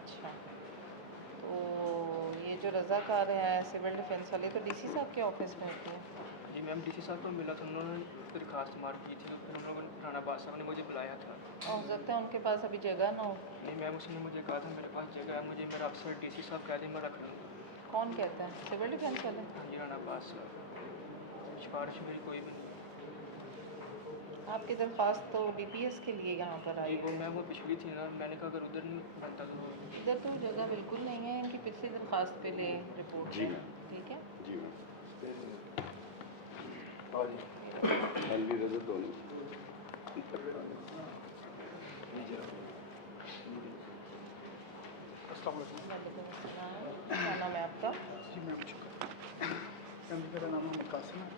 अच्छा, तो ये जो रज़ाकार हैं सिविल डिफेंस वाले, तो डीसी साहब के ऑफिस में होते हैं? जी मैम, डीसी साहब को मिला था, उन्होंने दरख्वास्त मार की थी, तो फिर उन लोगों ने राना बाद साहब ने मुझे बुलाया था। हो सकता है उनके पास अभी जगह ना हो। नहीं मैम, उसने मुझे कहा था मेरे पास जगह है, मुझे मेरा अफसर डीसी साहब कह दें मैं रख लूँगा। कौन कहते हैं? सिविल डिफेंस वाले? हाँ जी, राना बाद साहब, सिफारिश मेरी कोई भी नहीं। आपकी दरख्वास्त तो डीपीएस के लिए यहाँ पर आई जी वो है। मैम, वो पिछली थी ना, मैंने कहा अगर उधर नहीं बनता तो इधर तो जगह बिल्कुल नहीं है, इनकी पिछली दरख्वास्त पे ले रिपोर्ट जी है। मैम। ठीक है, जी मैम। एलवी रजत दोनों। वालेकुम अस्सलाम। क्या नाम है आपका? जी मैम, शुक्र। मेरा नाम मोहम्मद कासिम है।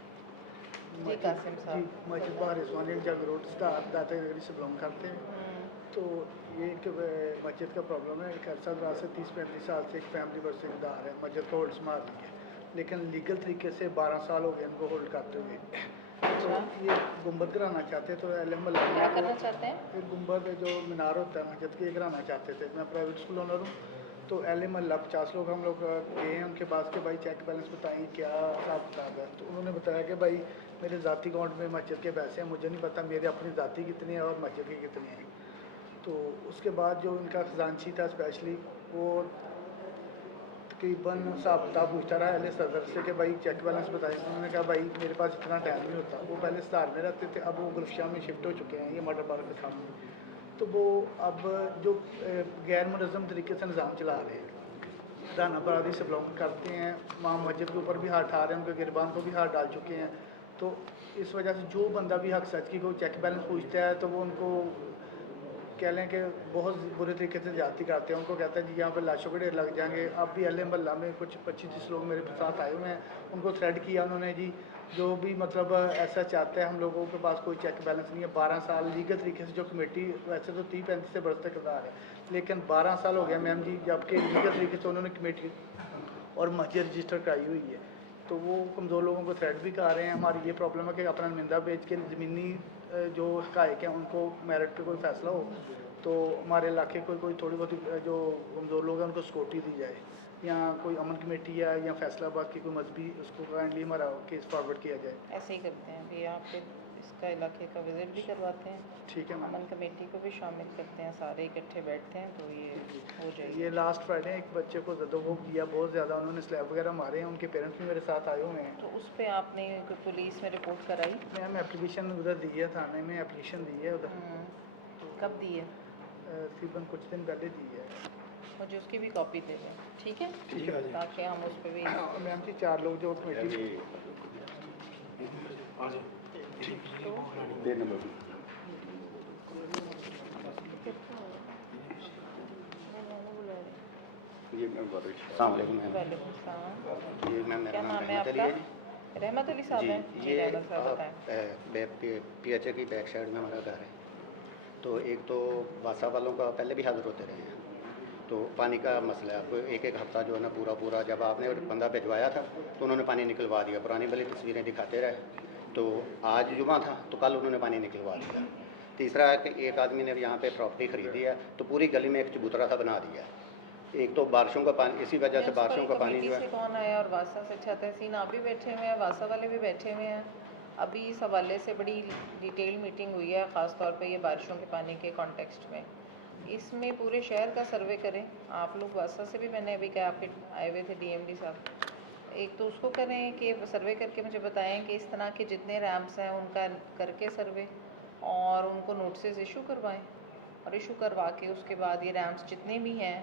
जी कासिम जी, साहब। मस्जिद बाहर रिजवानी जंग रोड दाता से बिलोंग करते हैं। तो ये एक मस्जिद का प्रॉब्लम है। एक अरसा दराज से 30-35 साल से एक फैमिली बरसदार है, मस्जिद को होल्ड मार ली है, लेकिन लीगल तरीके से 12 साल हो गए इनको होल्ड करते हुए। तो अच्छा, ये गुंबद कराना चाहते, तो एलएम क्या करना चाहते हैं? ये गुंबद जो मीनार होता है मस्जिद के, ये कराना चाहते थे। मैं प्राइवेट स्कूल ओनर हूँ, तो एलएम 50 लोग हम लोग गए हैं उनके पास के, भाई चेक बैलेंस बताएं क्या हिसाब किताब है। तो उन्होंने बताया कि भाई मेरे ज़ाती अकाउंट में मस्जिद के पैसे हैं, मुझे नहीं पता मेरे अपनी ज़ाती कितनी है और मस्जिद की कितनी है। तो उसके बाद जो इनका खजानची था स्पेशली, वो तकरीबन हिसाब किताब पूछता रहा एल सदर से कि भाई चेक बैलेंस बताएं। उन्होंने कहा भाई मेरे पास इतना टाइम नहीं होता। वो पहले सदार में रहते थे, अब वो गुलशाह में शिफ्ट हो चुके हैं, ये मॉडल पार्क के सामने। तो वो अब जो गैर मुनज़्ज़म तरीके से निज़ाम चला रहे हैं, दाना बरादरी से बिलोंग करते हैं, वहाँ मस्जिद के ऊपर भी हाथ उठा रहे हैं, उनके गिरबान को भी हाथ डाल चुके हैं। तो इस वजह से जो बंदा भी हक सच की कोई चेक बैलेंस पूछता है, तो वो उनको कह लें कि बहुत बुरे तरीके से जाती करते हैं। उनको कहते हैं जी यहाँ पर लाशों के ढेर लग जाएंगे। अब भी अहले मोहल्ला में कुछ 25-30 लोग मेरे साथ आए हुए हैं, उनको थ्रेड किया उन्होंने जी, जो भी मतलब ऐसा चाहता है, हम लोगों के पास कोई चेक बैलेंस नहीं है। 12 साल लीगल तरीके से जो कमेटी, वैसे तो 30-35 से बरसते किरदार है, लेकिन 12 साल हो गया मैम जी, जबकि लीगल तरीके से उन्होंने कमेटी और मस्जिद रजिस्टर कराई हुई है। तो वो कमज़ोर लोगों को थ्रेट भी कर रहे हैं। हमारी ये प्रॉब्लम है कि अपना नुमाइंदा भेज के ज़मीनी जो हक़ाइक़ हैं उनको मेरिट पे कोई फ़ैसला हो, तो हमारे इलाके को कोई थोड़ी बहुत जो कमज़ोर लोग हैं उनको सिक्योरिटी दी जाए, या कोई अमन कमेटी है या फैसलाबाद की कोई मजहबी, उसको काइंडली हमारा केस फॉरवर्ड किया जाए। ऐसे ही करते हैं, अभी आप इसका इलाके का विज़िट भी करवाते हैं, ठीक है मैम। अमन कमेटी को भी शामिल करते हैं, सारे इकट्ठे बैठते हैं तो ये हो ये जाएगी। लास्ट फ्राइडे एक बच्चे को जदोगो किया बहुत ज़्यादा, उन्होंने स्लैब वगैरह मारे हैं, उनके पेरेंट्स भी मेरे साथ आए हुए हैं। तो उस पे आपने कोई पुलिस में रिपोर्ट कराई? मैम एप्लीकेशन उधर दी है, थाने में एप्लीकेशन दी है उधर। कब दी है? तकरीबन कुछ दिन पहले दी है। मुझे उसकी भी कॉपी दे दें, ठीक है? ठीक है ताकि हम उस पर भी मैम जी, 4 लोग जो कमेटी तो 3 नंबर में। ये मैम अस्सलामुअलैकुम मैम। वालेकुम सलाम। जी मैम, मेरा क्या नाम नाम है रहमत अली आपका? है जी। रहमत अली साहब हैं जी? ये रहमत साहब बताएं। PHA की बैक साइड में हमारा घर है। तो एक तो वासा वालों का पहले भी हाजिर होते रहे हैं, तो पानी का मसला है। आपको एक हफ़्ता जो है ना पूरा जब आपने बंदा भिजवाया था तो उन्होंने पानी निकलवा दिया, पुरानी वाली तस्वीरें दिखाते रहे। तो आज जुमा था तो कल उन्होंने पानी निकलवा दिया। तीसरा है कि एक आदमी ने यहाँ पे प्रॉपर्टी ख़रीदी है तो पूरी गली में एक चबूतरा सा बना दिया। एक तो बारिशों का पानी, इसी वजह से बारिशों का पानी जो है। से कौन आया और वासा से? अच्छा, तहसीन आप भी बैठे हुए हैं, वासा वाले भी बैठे हुए हैं। अभी इस हवाले से बड़ी डिटेल मीटिंग हुई है, ख़ास तौर पे ये बारिशों के पानी के कॉन्टेक्स्ट में। इसमें पूरे शहर का सर्वे करें आप लोग। वासा से भी मैंने अभी कहा, आपके आए हुए थे DMD साहब, एक तो उसको करें कि सर्वे करके मुझे बताएं कि इस तरह के जितने रैम्प्स हैं उनका करके सर्वे, और उनको नोटिस इशू करवाएं, और इशू करवा के उसके बाद ये रैम्प्स जितने भी हैं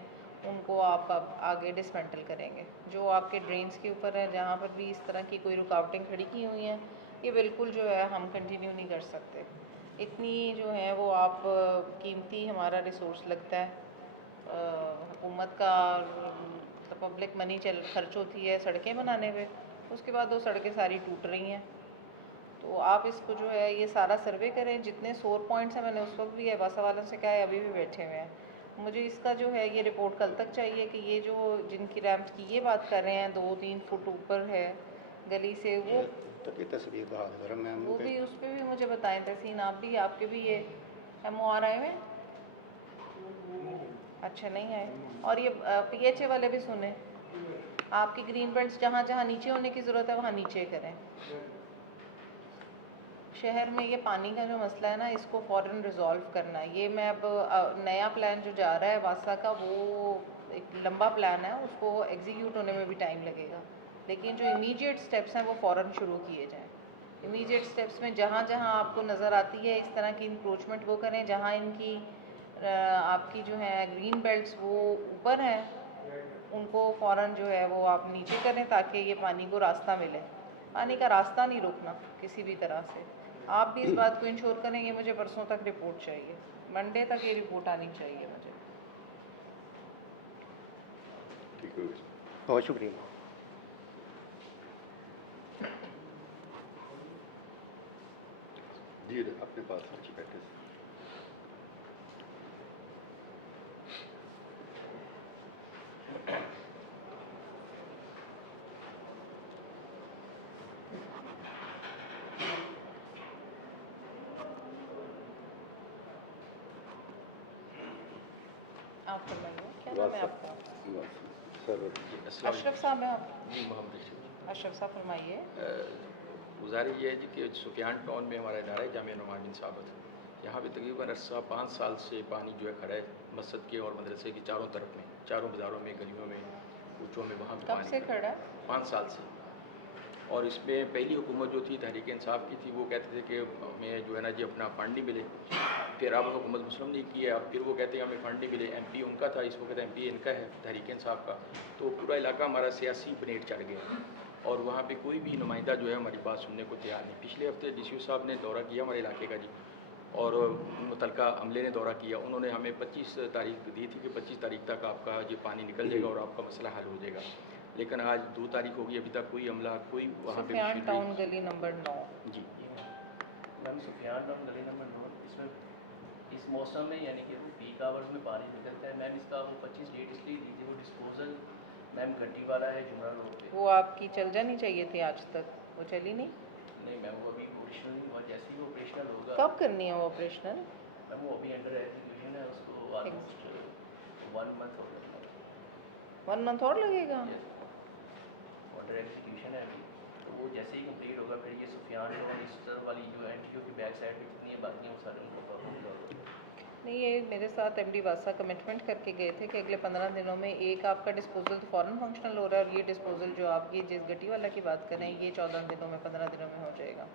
उनको आप अब आगे डिसमेंटल करेंगे। जो आपके ड्रेन्स के ऊपर है, जहाँ पर भी इस तरह की कोई रुकावटें खड़ी की हुई हैं, ये बिल्कुल जो है हम कंटिन्यू नहीं कर सकते। इतनी जो है वो आप कीमती हमारा रिसोर्स लगता है, हुकूमत का तो पब्लिक मनी खर्च होती है सड़कें बनाने पे, उसके बाद वो सड़कें सारी टूट रही हैं। तो आप इसको जो है ये सारा सर्वे करें, जितने सोर पॉइंट्स हैं, मैंने उस वक्त भी वासा वालों से कहा है, अभी भी बैठे हुए हैं। मुझे इसका जो है ये रिपोर्ट कल तक चाहिए कि ये जो जिनकी रैम्प की ये बात कर रहे हैं 2-3 फुट ऊपर है गली से, वो तक ये तस्वीर बहाल कर मैम वो भी उस पर भी मुझे बताएं। तहसीन आप भी, आपके भी ये MOR आए हुए हैं? अच्छे नहीं आए। और ये PHA वाले भी सुने, आपकी ग्रीन बेल्ट्स जहाँ जहाँ नीचे होने की ज़रूरत है वहाँ नीचे करें। शहर में ये पानी का जो मसला है ना, इसको फ़ौरन रिज़ॉल्व करना है। ये मैं अब नया प्लान जो जा रहा है वासा का, वो एक लंबा प्लान है, उसको एग्जीक्यूट होने में भी टाइम लगेगा, लेकिन जो इमीडिएट स्टेप्स हैं वो फ़ौरन शुरू किए जाएँ। इमीडिएट स्टेप्स में जहाँ जहाँ आपको नज़र आती है इस तरह की इंक्रोचमेंट वो करें, जहाँ इनकी आपकी जो है ग्रीन बेल्ट्स वो ऊपर हैं उनको फ़ौरन जो है वो आप नीचे करें, ताकि ये पानी को रास्ता मिले। पानी का रास्ता नहीं रोकना किसी भी तरह से। आप भी इस बात को इंश्योर करें, ये मुझे परसों तक रिपोर्ट चाहिए, मंडे तक ये रिपोर्ट आनी चाहिए मुझे। ठीक है बहुत शुक्रिया। जी अपने पास अच्छी प्रैक्टिस। आप फरमाइए, क्या नाम है आपका? सर अशरफ साहब है आप? जी मोहम्मद रशीद। अशरफ साहब फरमाइए। गुजारिश ये है जी कि सुफियान टाउन में हमारा इदारा है जामिया नुमान बिन साबित। यहाँ पे तकरीबन अरसा 5 साल से पानी जो है खड़ा है मस्जिद के और मदरसे की चारों तरफ में, चारों बाज़ारों में, गलियों में, कूचों में, वहाँ पे कब पानी से खड़ा है? 5 साल से। और इसमें पहली हुकूमत जो थी तहरीक इंसाफ की थी, वो कहते थे कि हमें जो है ना जी अपना फ़ंड नहीं मिले। फिर अब हुकूमत मुस्लिम ने की है, अब फिर वो कहते हैं हमें फ़ंड नहीं मिले। MP उनका था, इस वक्त MP इनका है तहरीक इंसाफ का। तो पूरा इलाका हमारा सियासी ब्लेड चढ़ गया और वहाँ पे कोई भी नुमाइंदा जो है हमारी बात सुनने को तैयार नहीं। पिछले हफ्ते DCO साहब ने दौरा किया हमारे इलाके का जी, और मुतलका अमले ने दौरा किया। उन्होंने हमें 25 तारीख दी थी कि 25 तारीख तक आपका ये पानी निकल जाएगा और आपका मसला हल हो जाएगा। लेकिन आज 2 तारीख हो गई, अभी तक कोई अमला, कोई वहाँ पे सुफियान टाउन गली नंबर 9। जी मैम सुफियान टाउन गली नंबर 9, इसमें इस मौसम में यानी कि वो पीक आवर्स में पानी निकलता है। मैम इसका वो 25 डेट इसलिए दी थी, वो डिस्पोजल मैम गट्टी वाला है जुमरा रोड पे। वो आपकी चल जानी चाहिए थी आज तक, वो चली नहीं। नहीं मैम वो अभी ऑपरेशनल नहीं हुआ, जैसे ही वो ऑपरेशनल होगा। कब करनी है वो ऑपरेशनल? मैम वो अभी अंडर एग्जीक्यूशन है, उसको ऑलमोस्ट 1 मंथ हो गया। 1 मंथ और लगेगा? अंडर एग्जीक्यूशन है अभी, तो वो जैसे ही कंप्लीट होगा फिर ये सुफियान टाउन इस तरफ वाली जो NTO की बैक साइड में जितनी है बाकी वो सारे उनको प्रॉब्लम होगा। नहीं, ये मेरे साथ MD वासा कमिटमेंट करके गए थे कि अगले 15 दिनों में एक आपका डिस्पोजल तो फ़ौरन फंक्शनल हो रहा है, और ये डिस्पोजल जो आप ये जिस गट्टी वाला की बात कर रहे हैं ये 14 दिनों में, 15 दिनों में हो जाएगा।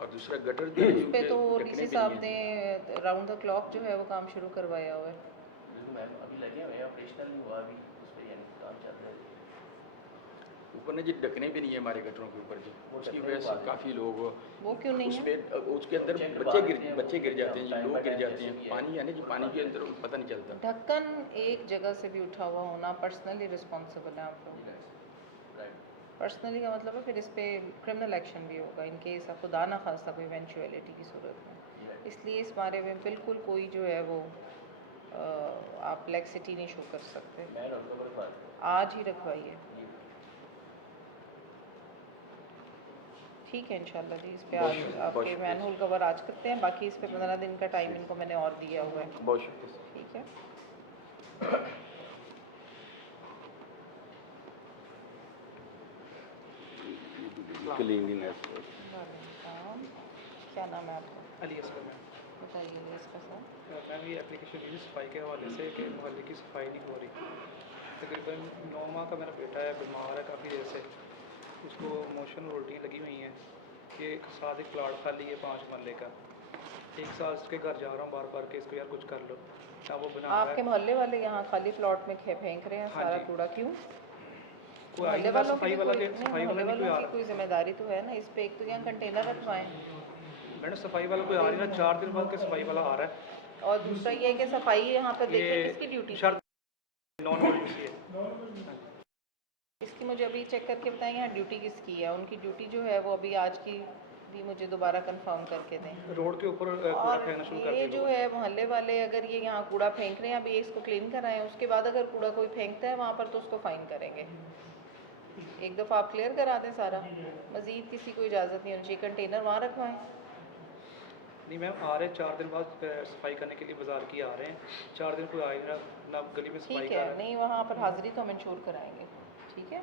और दूसरा गटर उस पे तो DC साहब ने राउंड द क्लॉक जो है वो काम शुरू करवाया हुआ है। बिल्कुल मैम अभी लगे हुए हैं, ऑपरेशनल नहीं हुआ अभी उस पर, यानी काम चल रहा है। ऊपर ने जी ढकने भी नहीं है हमारे गटरों के ऊपर जी, उसकी वजह से काफ़ी लोग वो क्यों नहीं है? उसमें उसके अंदर बच्चे गिर जाते हैं जी, लोग गिर जाते हैं। पानी है ना जी, पानी के अंदर पता नहीं चलता। ढक्कन एक जगह से भी उठा हुआ होना पर्सनली रिस्पॉन्सिबल है आप लोग। पर्सनली का मतलब है फिर इस पे क्रिमिनल एक्शन भी होगा इन केस खुदा ना खास्ता कोई इवेंचुअलिटी की सूरत में। इसलिए इस बारे में बिल्कुल कोई जो है वो आप लेक्सिटी नहीं शो कर सकते। मैं रखवा आज ही रखवाइए, ठीक है इंशाल्लाह जी। इस पे आज आपके मैनहोल कवर आज करते हैं, बाकी इस पे 15 दिन का टाइम इनको मैंने और दिया हुआ है। बहुत शुक्रिया। ठीक है। क्लीनलीनेस। क्या नाम है आपका? अली असगर मैम। बताइए इसका सर। मैम ये एप्लीकेशन हुई सफाई के हवाले से कि मोहल्ले की सफाई नहीं हो रही। तकरीबन 9 माह का मेरा बेटा है, बीमार है काफ़ी देर से, उसको मोशन और उल्टियाँ लगी हुई हैं। ये एक साथ एक प्लाट खाली है 5 मरले का, 1 साल इसके घर जा रहा हूँ बार बार के इसको यार कुछ कर लो, ना वो बना आपके मोहल्ले वाले यहाँ खाली प्लॉट में फेंक रहे हैं हाँ सारा जी। कूड़ा, क्यों? कोई मोहल्ले आएगा वालों सफाई की वाला कोई के सफाई वाला नहीं कोई आ की रहा। कोई जिम्मेदारी तो है ना इस पे। एक तो यहाँ कंटेनर रखवाएं, मैडम सफाई वाला कोई आ रही ना, 4 दिन बाद के सफाई वाला आ रहा है। और दूसरा ये है कि सफाई यहाँ पर देखिए ये किसकी ड्यूटी शर्त नॉन पॉलिसी है। इसकी मुझे अभी चेक करके बताएं यहाँ ड्यूटी किसकी है। उनकी ड्यूटी जो है वो अभी आज की भी मुझे दोबारा कंफर्म करके दें। रोड के ऊपर कूड़ा और फेंकना शुरू कर ये दिया जो है मोहल्ले वाले अगर ये यहाँ कूड़ा फेंक रहे हैं अभी इसको क्लीन कराएं, उसके बाद अगर कूड़ा कोई फेंकता है वहाँ पर तो उसको फ़ाइन करेंगे। एक दफ़ा आप क्लियर करा दें सारा, मज़ीद किसी को इजाज़त नहीं होनी चाहिए। कंटेनर वहाँ रखवाएं। नहीं मैम आ रहे हैं 4 दिन बाद सफाई करने के लिए बाजार की आ रहे हैं, 4 दिन कोई आए ना गली में सफाई ठीक कर है, रहा है। नहीं वहाँ पर हाज़िरी तो हम इंश्योर कराएंगे, ठीक है।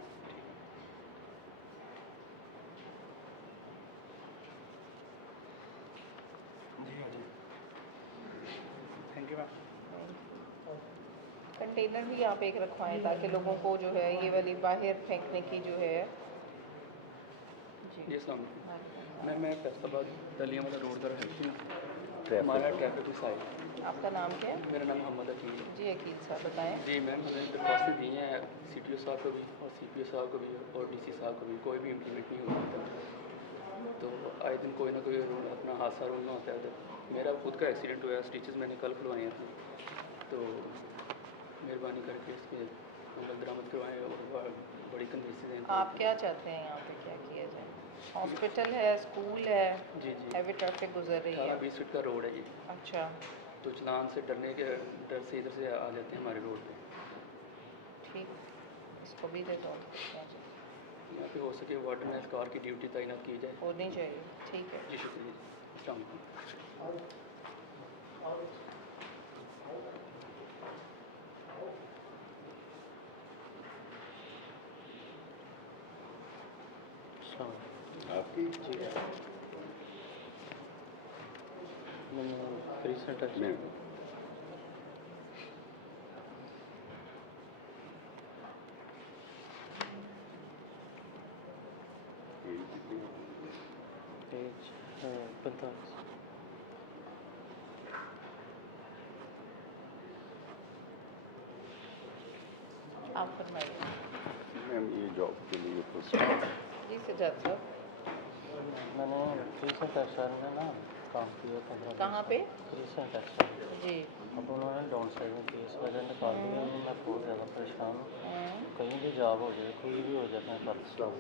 Thank you ma'am. कंटेनर भी आप एक रखवाएं ताकि लोगों को जो है ये वाली बाहर फेंकने की जो है जी। ये सामने मैं फैसलाबाद दलिया वाला रोड पर है हमारा ट्रैफिक साइड। आपका नाम क्या है? मेरा नाम मोहम्मद अकील है। जी अकील साहब बताएं। जी मैम हमने दरख्वास्तें दी हैं CTO साहब को भी और CPO साहब को भी और DC साहब को भी, कोई भी इम्प्लीमेंट नहीं हो पाता। तो आए दिन कोई ना कोई अपना हादसा रोना होता है। तो मेरा खुद का एक्सीडेंट हुआ, स्टिचेस मैंने कल खुलवाए थे, तो मेहरबानी करके इसके अमल दरामद करवाएँ और बड़ी कन्वेंसेज हैं। आप क्या चाहते हैं यहाँ पे क्या किया जाए? हॉस्पिटल है, स्कूल है, जी हैवी ट्रैफिक गुजर रही है। 18-20 फीट का रोड है ये, अच्छा तो चलान से डर से इधर से आ जाते हैं हमारे रोड पे। ठीक, इसको भी रिजॉल्व किया जाए, यहाँ पे हो सके वार्ड में कार की ड्यूटी तैनात की जाए। होनी चाहिए, ठीक है। जी शुक्रिया जी, अस्सलाम वालेकुम। आपकी मैं आप फरमाइए। मैम ये जॉब के लिए फर्स्ट जी सजाद साहब मैंने रिसेंट एक्शन में ना काम किया 15 कहाँ पे? Recent action. जी अब उन्होंने डाउन साइड की इस वजह निकाल दिया। मैं बहुत ज़्यादा परेशान हूँ। हम्म, कहीं भी जॉब हो जाए, कोई भी हो जाए, मैं कर सकता हूँ।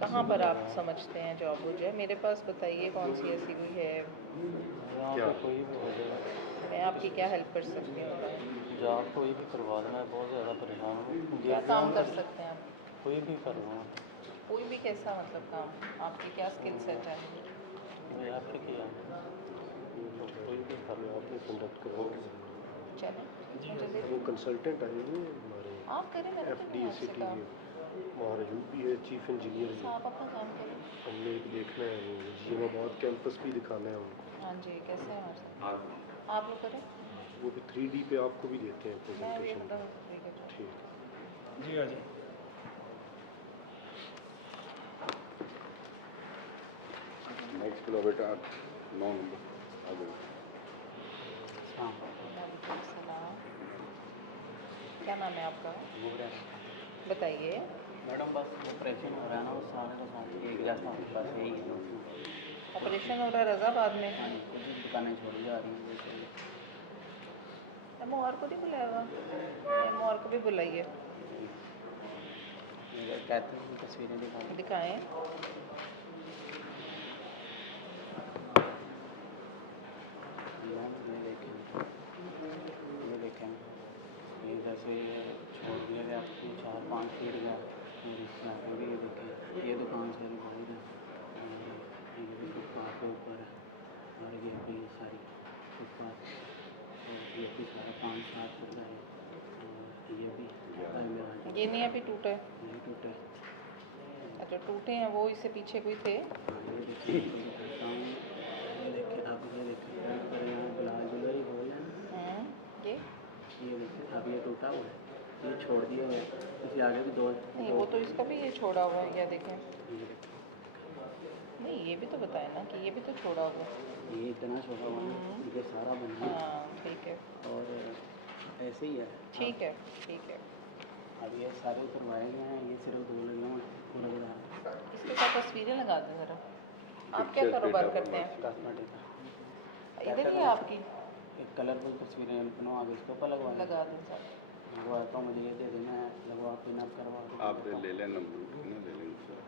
कहाँ पर आप समझते हैं जॉब हो जाए? मेरे पास बताइए कौन सी ऐसी कोई है, यहाँ पे कोई भी हो जाए, मैं आपकी क्या हेल्प कर सकती हूँ बताएं। जॉब कोई भी करवा दे, मैं बहुत ज़्यादा परेशान हूँ। क्या काम कर सकते हैं आप? कोई भी करवा, कोई भी कैसा मतलब काम, आपकी क्या स्किल सेट है? मैं आपसे किया कोई भी करवा आपने कंडक्ट करवा। चलें मुझे दे वो कंसल्टेंट आए हुए हैं हमारे आप करें, मैंने तो नहीं आपसे FDACT काम। हमारा यूपी है, चीफ इंजीनियर बस है। आप अपना काम करें। हमने एक देखना है, वो जियाबाद कैंपस भी दिखाना है उनको। हाँ जी कैसे हैं आप लोग करें, वो भी 3D पे आपको भी देते हैं मैं अभी प्रेजेंटेशन। एकदम ठीक है। जी हाँ जी। नेक्स्ट किलोमीटर 9 नंबर आगे। वालेकुम सलाम। क्या नाम है आपका? बताइए। मैडम बस ऑपरेशन हो रहा है ना, वो सारे का साथ एक जैसा बस यही है। ऑपरेशन हो रहा है रज़ाबाद में? हाँ जी, कुछ दुकानें छोड़ी जा रही हैं जैसे MOR को नहीं बुलाया हुआ? MOR को भी बुलाइए, कहते हैं तस्वीरें दिखाई। दिखाएं। ये देखें, ये जैसे छोड़ दिया गया 4-5 फीट गया मेरी स्नैप भी। ये देखें, ये दुकान सारी बहुत है, ये भी फुटपाथ के ऊपर है, और ये भी सारी फुटपाथ, और ये भी सारा 5-7 फुट है, और ये भी ये नहीं अभी टूटा है? ये टूटे। अच्छा टूटे हैं वो, इससे पीछे कोई थे? ये देखिए, ये देखिए आप, ये देखिए यहाँ गुलाल जुलाई बोल रहे हैं। ये देखिए अब ये टूटा हुआ है, ये छोड़ दिया हुआ है, इसके आगे भी दो नहीं वो तो इसका भी ये छोड़ा हुआ है, या देखें। नहीं ये भी तो बताएं ना कि ये भी तो छोड़ा हुआ है। ये इतना छोटा हुआ है, ये सारा बन गया। हाँ ठीक है, और ऐसे ही है। ठीक है ठीक है। अब ये सारे करवाए गए हैं, ये सिर्फ 2 लगे हुए हैं पूरा बता। इसके साथ तस्वीरें लगा दें ज़रा। आप क्या कारोबार करते हैं? कॉस्मेटिक का इधर ही है आपकी? एक कलरफुल तस्वीरें बनवा के इसके ऊपर लगवा लगा दें सर। लगवा तो मुझे ये दे देना है, लगवा पिन अप करवा के आप ले लें नंबर ना ले लेंगे सर।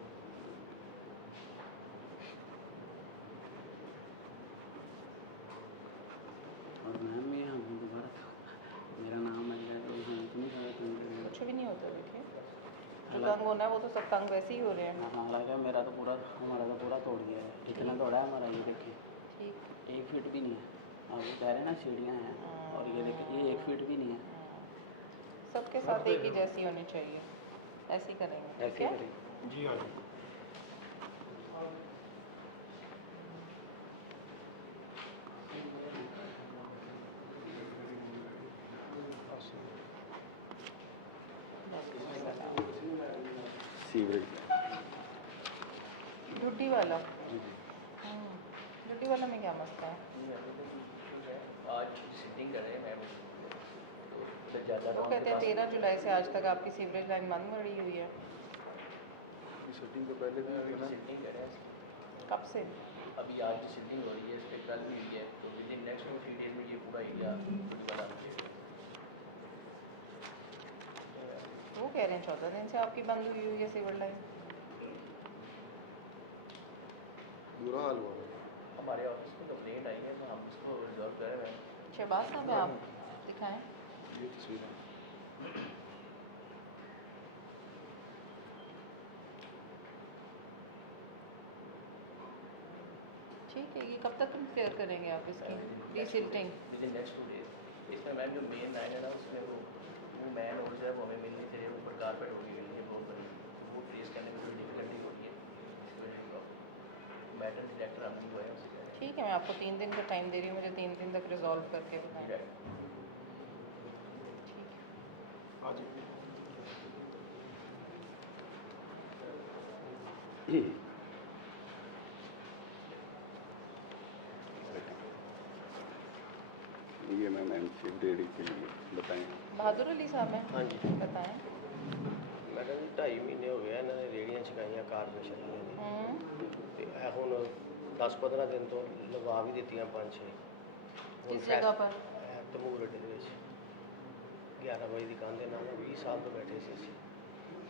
और मैम ये हम दोबारा मेरा नाम है तो हम तो नहीं कहा कुछ भी नहीं होता, देखिए जो तंग होना है वो तो सब तंग वैसे ही हो रहे हैं। हालांकि मेरा तो पूरा, हमारा तो पूरा तोड़ दिया है, इतना तोड़ा है हमारा। ये देखिए ठीक 1 फीट भी नहीं है। आप वो कह रहे हैं ना सीढ़ियाँ हैं, और ये देखिए ये 1 फीट भी नहीं है। सबके साथ एक ही जैसी होनी चाहिए, ऐसे ही करेंगे, ठीक ऐसे है? करें। जी हाँ जी। सीवरेज ड्यूटी वाला ड्यूटी वाला में क्या मसला है? आज सिटिंग कर रहे हैं मैम, तो उधर ज़्यादा वो कहते हैं 13 जुलाई से आज तक आपकी सीवरेज लाइन बंद पड़ी हुई है। सेटिंग तो पहले भी हुई ना। सिटिंग कर रहे हैं कब से? अभी, आज जो सिटिंग हो रही है इस पर कल भी हुई है, तो विद इन नेक्स्ट 2 3 डेज में ये पूरा एरिया वाला वो कह रहे हैं 14 दिन से आपकी बंद हुई हुई है सीवर लाइन। बुरा हाल हुआ है। हमारे ऑफिस में कंप्लेंट आई है, तो हम इसको रिजॉल्व कर रहे हैं। शहबाज साहब आप दिखाएं। ये तस्वीर है। ठीक है, ये कब तक क्लियर करेंगे आप इसकी desilting? With in next 2 days. इसमें मैम जो मेन लाइन है ना, उसमें वो मैन होल जो है वो हमें मिलनी चाहिए, ऊपर कारपेट होगी मिलनी है, वो ट्रेस करने में थोड़ी डिफिकल्टी होती है। मैटर डिटेक्टर हमने जो है उससे कह रहे हैं। ठीक है, मैं आपको 3 दिन का टाइम दे रही हूँ, मुझे 3 दिन तक रिजॉल्व करके बताएं। ठीक है। आज ये मैम एनसी डेयरी के लिए बताएं। बहादुर अली साहब हैं? हाँ जी बताएं। मैडम जी 2.5 महीने हो गए इन्होंने रेहड़ियाँ चकाइयाँ कारपोरेशन ਦੀਆਂ ਹੁਣ 10-15 ਦਿਨ ਤੋਂ ਲਗਵਾ ਵੀ ਦਿੱਤੀਆਂ 5-6। किस जगह पर? ਤਮੂਰ ਅੱਡੇ ਦੇ ਵਿੱਚ 11 ਵਜੇ ਦੀ ਕੰਧ ਦੇ ਨਾਲ 20 ਸਾਲ ਤੋਂ ਬੈਠੇ ਸੀ ਅਸੀਂ,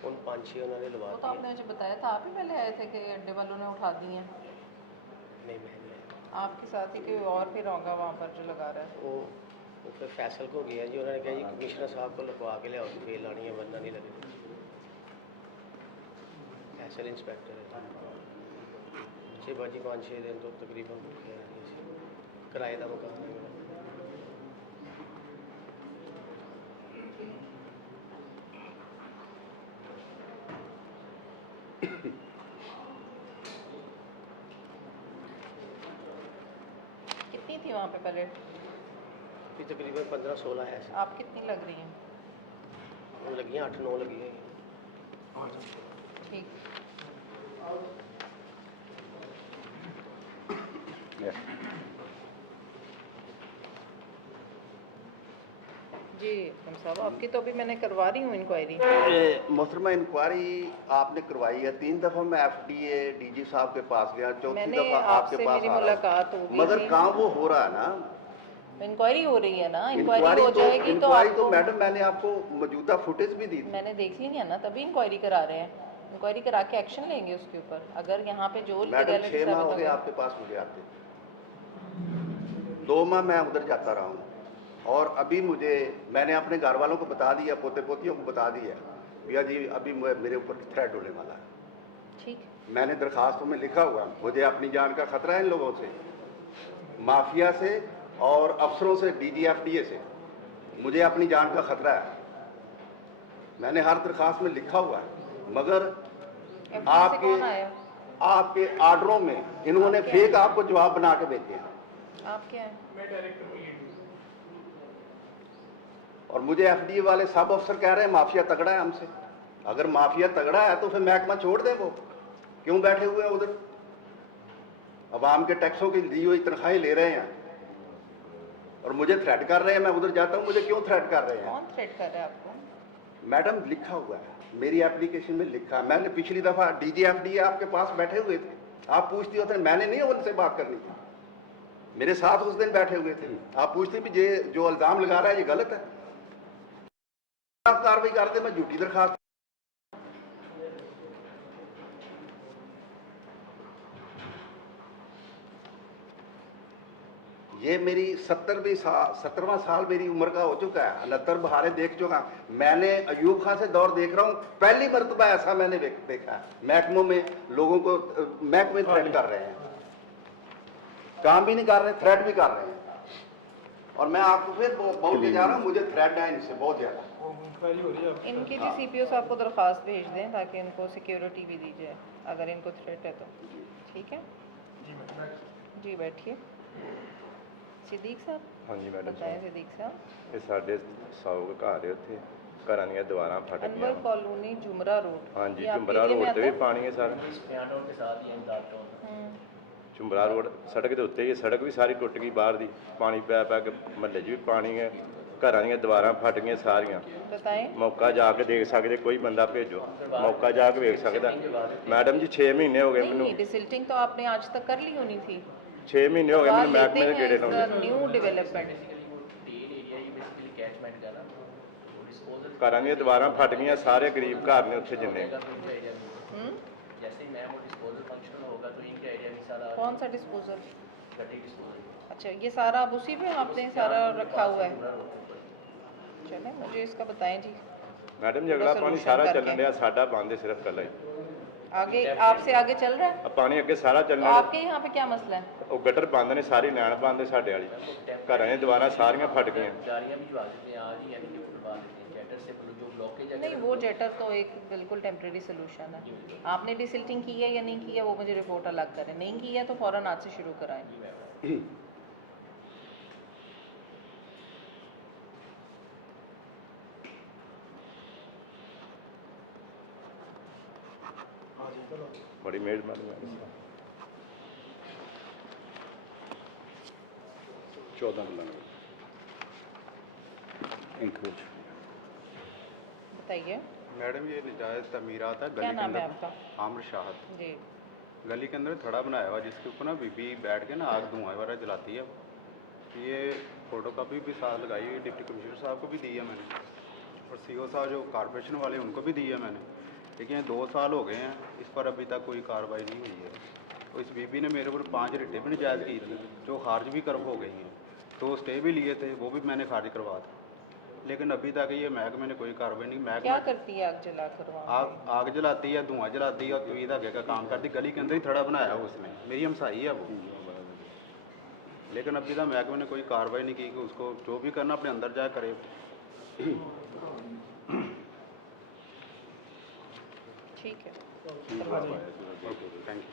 ਹੁਣ 5-6 ਉਹਨਾਂ ਨੇ ਲਵਾ वो तो ਦਿੱਤੀਆਂ। आपने मुझे बताया था, आप ही पहले आए थे कि अड्डे वालों ने उठा दी हैं? नहीं मैं नहीं आया। आपके साथ ही कोई और फिर होगा वहाँ पर जो लगा रहा है? वो फिर फैसल को गया जी, उन्होंने कहा जी कमिश्नर साहब को लगवा के लियाओ तो फेल आनी है वरना नहीं लगेगी। फैसल इंस्पैक्टर है जी बाजी 5-6 दिन तो तकरीबन भुखे हैं जी, किराए का मकान है मेरा। कितनी थी वहाँ पे पहले? ये तकरीबन 15-16 है ऐसे। आप कितनी लग रही हैं? वो लगी हैं 8-9 लगी हैं। ठीक। जी साहब, आपकी तो अभी मैंने करवा रही हूँ इंक्वायरी। मोहतरमा इंक्वायरी आपने करवाई है, 3 दफ़ा मैं FDA DG साहब के पास गया, चौथी दफ़ा आपके पास मेरी मुलाकात हो गई, मगर काम वो हो रहा है ना, इंक्वायरी हो रही है ना, इंक्वायरी हो जाएगी तो आपको मैडम मैंने आपको मौजूदा फुटेज भी दी थी, मैंने देख ली है ना, तभी इंक्वायरी करा रहे हैं। इंक्वायरी करा के एक्शन लेंगे उसके ऊपर। अगर यहाँ पे जो मैडम 6 माह हो गए आपके पास मुझे आते, 2 माह मैं उधर जाता रहा हूँ, और अभी मैंने अपने घर वालों को बता दिया, पोते पोतियों को बता दिया भैया जी अभी मेरे ऊपर थ्रेट होने वाला है। ठीक, मैंने दरखास्तों में लिखा हुआ मुझे अपनी जान का खतरा है इन लोगों से, माफिया से और अफसरों से, DG FDA से मुझे अपनी जान का खतरा है। मैंने हर दरखास्त में लिखा हुआ है, मगर आपके आर्डरों में इन्होंने फेक आपको जवाब बना के भेजे हैं। आप क्या है? और मुझे FDA वाले सब अफसर कह रहे हैं माफिया तगड़ा है हमसे। अगर माफिया तगड़ा है तो फिर महकमा छोड़ दें, वो क्यों बैठे हुए हैं उधर, अवाम के टैक्सों की दी हुई तनख्वाहें ले रहे हैं और मुझे थ्रेट कर रहे हैं। मैं उधर जाता हूँ, मुझे क्यों थ्रेट कर रहे हैं? कौन थ्रेट कर रहा है आपको? मैडम लिखा हुआ है, मेरी एप्लीकेशन में लिखा है। मैंने पिछली दफ़ा DG FDA आपके पास बैठे हुए थे, आप पूछती होते, मैंने नहीं उनसे बात करनी थी, मेरे साथ उस दिन बैठे हुए थे। आप पूछते भी ये जो इल्ज़ाम लगा रहा है ये गलत है, आप कार्रवाई करते, मैं झूठी दरखास्त। ये मेरी 17वां साल मेरी उम्र का हो चुका है, 69 बहारें देख चुका। मैंने अयूब खान से दौर देख रहा हूँ, पहली मरतबा ऐसा मैंने देखा है। महकमों में लोगों को महकमे थ्रेट कर रहे हैं। काम भी नहीं कर रहे, थ्रेट भी कर रहे हैं। और मैं आपको फिर बोल के जा रहा हूँ, मुझे थ्रेट है इनसे बहुत ज़्यादा। इनके जी सीपीओ साहब को दरख्वास्त भेज दें ताकि इनको सिक्योरिटी भी दी जाए अगर इनको थ्रेट है तो। ठीक है जी, बैठिए। सिद्दीक साहब। हाँ जी मैडम बताएं सिद्दीक साहब। ये साढ़े 100 घर है उत्थे घर ਦੀਆਂ ਦੀਵਾਰਾਂ ਫਟ अनवर गईਆਂ कॉलोनी जुमरा रोड। हाँ जी ये आपके जुमरा एरिया में रोड ਤੇ ਵੀ आता है? ਪਾਣੀ ਹੈ ਸਾਰਾ सुफियान रोड के साथ ही इमदाद टाउन। जुमरा रोड सड़क ਦੇ ਉੱਤੇ ਹੀ ਸੜਕ ਵੀ ਸਾਰੀ ਟੁੱਟ ਗਈ ਬਾਹਰ ਦੀ ਪਾਣੀ ਪੈ ਪੈ ਕੇ ਮਹੱਲੇ 'ਚ ਵੀ ਪਾਣੀ ਹੈ ਘਰਾਂ ਦੀਆਂ ਦੀਵਾਰਾਂ ਫਟ ਗਈਆਂ ਸਾਰੀਆਂ बताएं। ਮੌਕਾ ਜਾ ਕੇ ਦੇਖ ਸਕਦੇ ਕੋਈ ਬੰਦਾ ਭੇਜੋ ਮੌਕਾ ਜਾ ਕੇ ਵੇਖ ਸਕਦਾ मैडम जी 6 महीने हो गए नहीं मैनू डिसिल्टिंग तो आपने आज तक कर ली होनी थी। 6 महीने हो गए मैनू लेते महकमे के गेड़े लाउंदे न्यू डेवलपमेंट ਘਰਾਂ ਦੀਆਂ ਦੀਵਾਰਾਂ ਫਟ ਗਈਆਂ ਸਾਰੇ ਗਰੀਬ ਘਰ ਨੇ ਉੱਥੇ ਜਿੰਨੇ जैसे ही मैम वो डिस्पोजल फंक्शन होगा तो इनके आइडिया भी सारा कौन सा डिस्पोजल? गड्डी डिस्पोजल। अच्छा ये सारा अब उसी पे आपने सारा रखा हुआ है। चलें मुझे इसका बताएं जी। मैडम जी अगला पानी सारा चलन रहा साडा बंद है सिर्फ कल ही आगे आपसे आगे चल रहा है? अब पानी अगे सारा तो चलना आपके यहाँ पे क्या मसला है? ਉਹ ਗਟਰ ਬੰਦ ਨੇ ਸਾਰੀ ਲੈਣ ਬੰਦ ਸਾਡੇ ਵਾਲੀ ਘਰਾਂ ਦੀਆਂ ਦੀਵਾਰਾਂ ਸਾਰੀਆਂ ਫਟ ਗਈਆਂ गाड़ियाँ भिजवा देते हैं आज ही यानी कि खुलवा देते हैं जेटर से जो ब्लॉकेज है। नहीं वो जेटर तो एक बिल्कुल टेम्प्रेरी सोल्यूशन है। आपने डिसिल्टिंग की है या नहीं की है वो मुझे रिपोर्ट अलग करें। नहीं की है तो फ़ौरन आज से शुरू कराएं। बड़ी मेहरबानी मैडम 14 नंबर इंक्रोच। बताइए मैडम ये नजायज़ तमीरात है क्या गली के नाम है अंदर आपका? आमिर शाहत। जी गली के अंदर थड़ा बनाया हुआ जिसके ऊपर ना बीबी बैठ के ना आग धुआं वगैरह जलाती है। ये फोटो कॉपी भी साथ लगाई हुई डिप्टी कमिश्नर साहब को भी दी है मैंने और सीओ साहब जो कॉरपोरेशन वाले उनको भी दी है मैंने। लेकिन 2 साल हो गए हैं इस पर अभी तक कोई कार्रवाई नहीं हुई है। तो इस बीबी ने मेरे ऊपर 5 रिटें भी नजायज़ की थी जो खारिज भी कर हो गई हैं। तो स्टे भी लिए थे वो भी मैंने खारिज करवा था। लेकिन अभी तक ये महकमे ने कोई कार्रवाई नहीं। क्या करती है आग जलाकर वहाँ? आग जलाती है, धुआं जलाती है और तवीद आगे का काम करती। गली के अंदर ही थड़ा बनाया है उसने, मेरी हमसाई है वो। लेकिन अभी तक महकमे ने कोई कार्रवाई नहीं की कि उसको जो भी करना अपने अंदर जाए करे। ठीक है थैंक यू।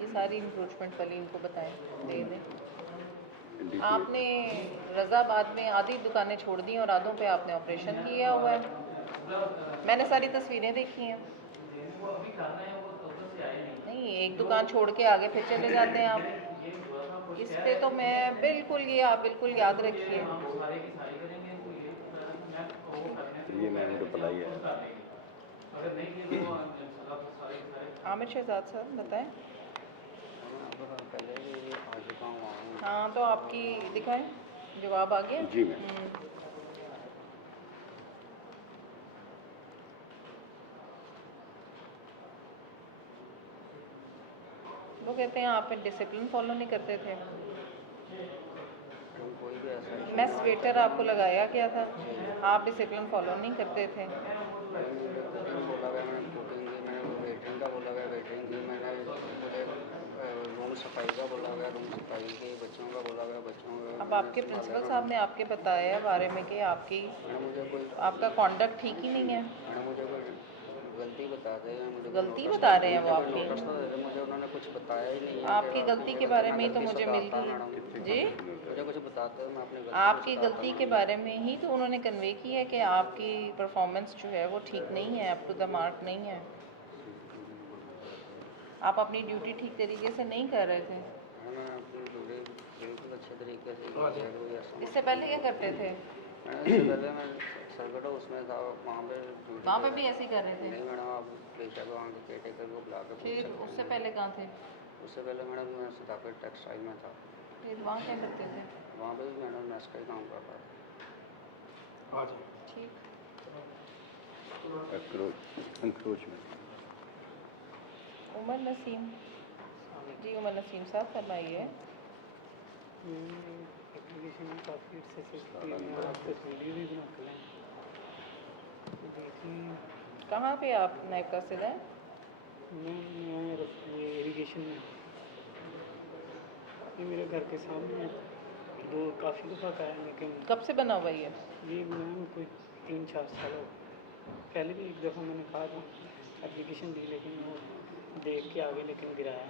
ये सारी इंक्रोचमेंट वाली इनको बताएं दे दें। आपने रज़ाबाद में आधी दुकानें छोड़ दी और आधों पे आपने ऑपरेशन किया हुआ है। मैंने सारी तस्वीरें देखी हैं। नहीं एक दुकान छोड़ के आगे फिर चले जाते हैं आप। इस पे तो मैं बिल्कुल ये आप बिल्कुल याद रखिए। ये मैंने रिप्लाई है। आमिर शहजाद साहब बताएं। पहले भी आ चुका हूँ। हाँ तो आपकी दिखाएं जवाब आ गया। जी मैम। वो कहते हैं आप डिसिप्लिन फॉलो नहीं करते थे। कोई भी ऐसा मेस वेटर आपको लगाया गया था, आप डिसिप्लिन फॉलो नहीं करते थे। बोला गया मैंने कुकिंग की, मैंने वेटरिंग का बोला गया वेटरिंग की, मैंने मुझे रूम सफाई का बोला गया रूम सफाई की, बच्चों का बोला गया बच्चों का। अब आपके प्रिंसिपल साहब ने आपके बताया बारे में कि आपकी मुझे कोई आपका कॉन्डक्ट ठीक ही नहीं है। मैंने मुझे कोई गलती बताते हैं मुझे गलती बता रहे हैं वो आपकी। नोटिस तो देते मुझे उन्होंने कुछ बताया ही नहीं है। आपकी गलती के बारे में ही तो मुझे मिल गई जी। मुझे कुछ बताते हैं मैं अपनी आपकी गलती के बारे में ही तो उन्होंने कन्वे किया है कि आपकी परफॉर्मेंस जो है वो ठीक नहीं है, अप टू द मार्क नहीं है। आप अपनी ड्यूटी ठीक तरीके से नहीं कर रहे थे। मैं अपनी ड्यूटी बिल्कुल अच्छे तरीके से। इससे पहले क्या करते थे? इससे पहले मैं सरगटा उसमें था वहाँ पे भी ऐसे ही कर रहे थे। नहीं मैडम आप बेशक वहाँ के केयरटेकर को बुला के फिर उससे पहले कहाँ थे? उससे पहले मैडम मैं सदाकत टेक्सटाइल में था। फिर वहाँ क्या करते थे? वहाँ पे भी मैडम मैस का ही काम करता था। ठीक। इंक्रोचमेंट। उमर नसीम जी, उमर नसीम साहब फरमाइए। एप्लीकेशन काफ़ी अच्छे से वीडियो भी बना कर देखिए। कहाँ पे आप नायब कासिद हैं? मैं ये इरिगेशन में, ये मेरे घर के सामने है। दो काफ़ी दफ़ा का है, लेकिन कब से बना हुआ ये? ये मैम कोई 3-4 साल हो गए। पहले भी एक दफ़ा मैंने कहा था एप्लीकेशन दी, लेकिन वो देख के आगे लेकिन गिराया।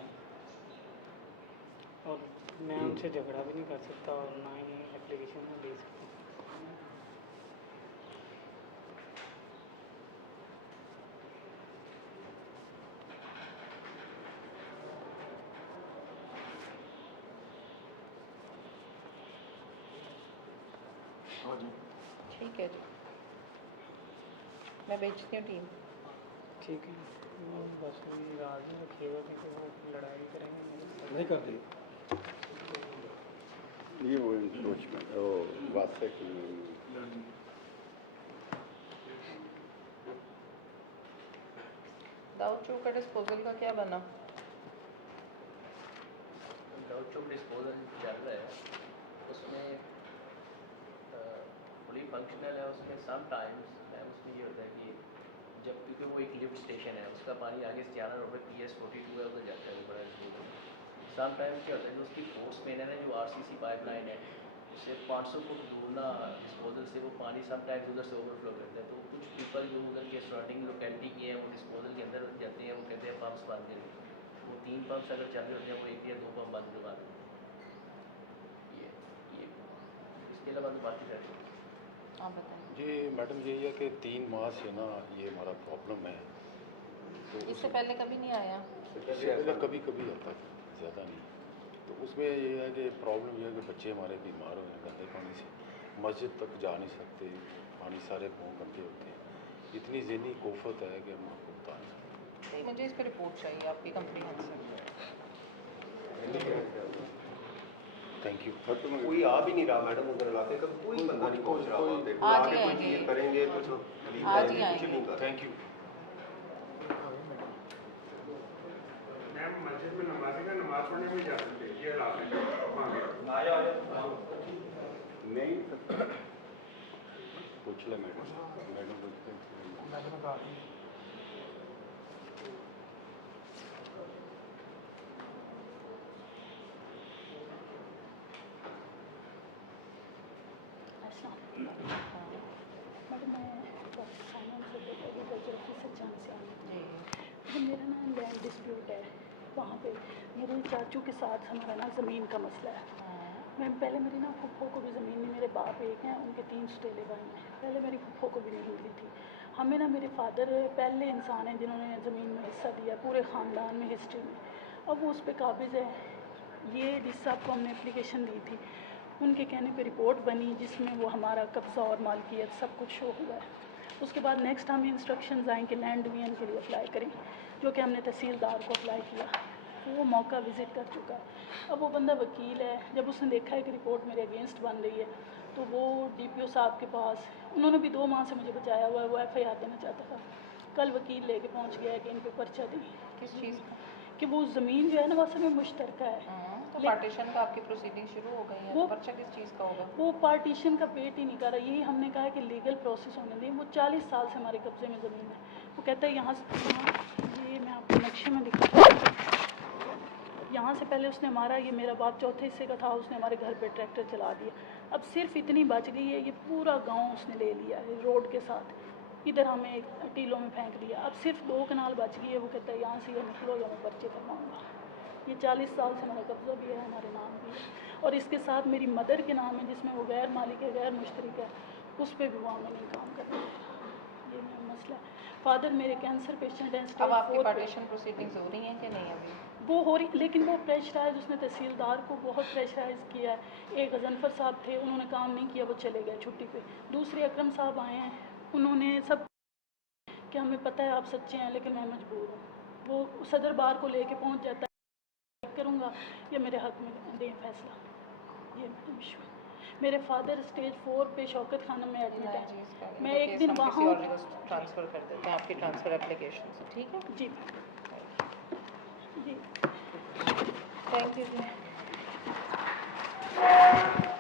और मैं उनसे झगड़ा भी नहीं कर सकता और ना ही एप्लीकेशन में दे सकता। ठीक है जी, मैं भेजती हूँ टीम। ठीक है, वो बस वही राज में रखिएगा कि वो लड़ाई करेंगे नहीं कर दी ये वो इंक्रोचमेंट वो वास्ते की दाऊद चौक का डिस्पोजल का क्या बना? दाऊद चौक डिस्पोजल चल रहा है, उसमें फुली फंक्शनल है। उसमें सम टाइम्स मैम उसमें ये होता है कि जब, क्योंकि वो एक लिफ्ट स्टेशन है, उसका पानी आगे से जाना रोड पे PS42 है, उधर जाता है वो बड़ा डिस्पोजल। सम टाइम्स क्या होता है, जो उसकी फोर्स मेन है ना, जो RCC पाइपलाइन है, उससे 500 फुट दूर ना डिस्पोजल से वो पानी सम टाइम्स उधर से ओवरफ्लो करता है। तो कुछ पीपल जो उधर के सराउंडिंग लोकेलिटी के हैं, वो डिस्पोजल के अंदर जाते हैं, वो कहते हैं पम्प्स बंद करें। वो 3 पम्प्स अगर चल रहे होते हैं, वो 1 या 2 पम्प बंद करवा देते हैं। ये इसके अलावा तो बाकी रहते हैं। आप बताएं। जी मैडम, यही है कि 3 माह से ना ये हमारा प्रॉब्लम है। तो इससे पहले कभी नहीं आया? पहले कभी कभी आता है, ज़्यादा नहीं। तो उसमें ये है कि प्रॉब्लम ये है कि बच्चे हमारे बीमार हो रहे हैं गंदे पानी से, मस्जिद तक जा नहीं सकते, पानी सारे पाँव गंदे होते हैं। इतनी ज़हनी कोफत है कि हम आपको बता नहीं सकते। नहीं, मुझे इस पर रिपोर्ट चाहिए आपकी कंप्रीहेंसिव। Thank you. कोई आ भी नहीं रहा मैडम उधर इलाके का, कोई बंदा नहीं पहुंच रहा वहाँ पे। आज ही आके कोई आएंगे। चीज़ करेंगे, कुछ आज ही कुछ आएंगे। नहीं कर। Thank you. मैम मस्जिद में नमाज़ी का नमाज पढ़ने में जा सकते हैं, ये हालात है। नहीं पूछ ले मैडम, मैडम पूछते हैं। मैडम मैं डॉक्टर साइमन से एग्रीकल्चर ऑफिसर झांसी जी। मेरा ना लैंड डिस्प्यूट है, वहाँ पे मेरे चाचू के साथ हमारा ना ज़मीन का मसला है। मैम पहले मेरी ना फुफ्फो को भी ज़मीन नहीं, मेरे बाप एक हैं, उनके 3 सौतेले भाई हैं। पहले मेरी फुफ्फो को भी नहीं मिली थी। हमें ना मेरे फादर पहले इंसान हैं जिन्होंने ज़मीन में हिस्सा दिया पूरे ख़ानदान में, हिस्ट्री में। अब वो उस पर काबिज़ है। ये जिस साहब को हमने एप्लीकेशन दी थी, उनके कहने पे रिपोर्ट बनी जिसमें वो हमारा कब्ज़ा और मालकियत सब कुछ शो हुआ है। उसके बाद नेक्स्ट हमें इंस्ट्रक्शंस आए कि लैंड डिवीजन के लिए अप्लाई करें, जो कि हमने तहसीलदार को अप्लाई किया। वो मौका विज़िट कर चुका है। अब वो बंदा वकील है, जब उसने देखा है कि रिपोर्ट मेरे अगेंस्ट बन रही है, तो वो DPO साहब के पास, उन्होंने भी 2 माह से मुझे बचाया हुआ है, वो FIR देना चाहता था। कल वकील लेके पहुंच गया है कि इन पे पर्चा दें। किस चीज़ का? कि वो ज़मीन जो है ना, वास्तव में मुश्तरका है। तो पार्टीशन का आपकी प्रोसीडिंग शुरू हो गई है, तो पर्चा किस चीज़ का होगा? वो पार्टीशन का वेट ही नहीं कर रहा। यही हमने कहा है कि लीगल प्रोसेस होने दें। वो 40 साल से हमारे कब्जे में ज़मीन है। वो कहता है यहाँ ये मैं आपको नक्शे में दिखा, यहाँ से पहले उसने हमारा, ये मेरा बाप चौथे हिस्से का था, उसने हमारे घर पे ट्रैक्टर चला दिया। अब सिर्फ इतनी बच गई है, ये पूरा गांव उसने ले लिया है रोड के साथ, इधर हमें टीलों में फेंक दिया। अब सिर्फ 2 कनाल बच गई है। वो कहता है यहाँ से ये निकलो या मैं पर्चे करवाऊँगा। ये 40 साल से हमारा कब्ज़ा भी है, हमारे नाम भी है, और इसके साथ मेरी मदर के नाम है जिसमें वो गैर मालिक है, गैर मुश्तरिक है, उस पर भी वो हमें नहीं काम कर रहे। ये मेरा मसला है। फादर मेरे कैंसर पेशेंट हैं। अब आपकी पार्टीशन प्रोसीडिंग्स हो रही हैं कि नहीं अभी? वो हो रही, लेकिन वो प्रेशराइज, उसने तहसीलदार को बहुत प्रेशराइज़ किया है। एक गजनफर साहब थे, उन्होंने काम नहीं किया, वो चले गए छुट्टी पे। दूसरे अकरम साहब आए हैं, उन्होंने सब कि हमें पता है आप सच्चे हैं, लेकिन मैं मजबूर हूँ। वो सदर बार को लेके पहुँच जाता है, करूँगा या मेरे हक में दें फैसला। ये मेरा इशू है। मेरे फादर स्टेज 4 पे शौकत खाना में एडमिट है। मैं एक दिन वहाँ ट्रांसफ़र कर देते हैं आपकी ट्रांसफ़र एप्लीकेशन से, ठीक है? जी जी, थैंक यू जी। है।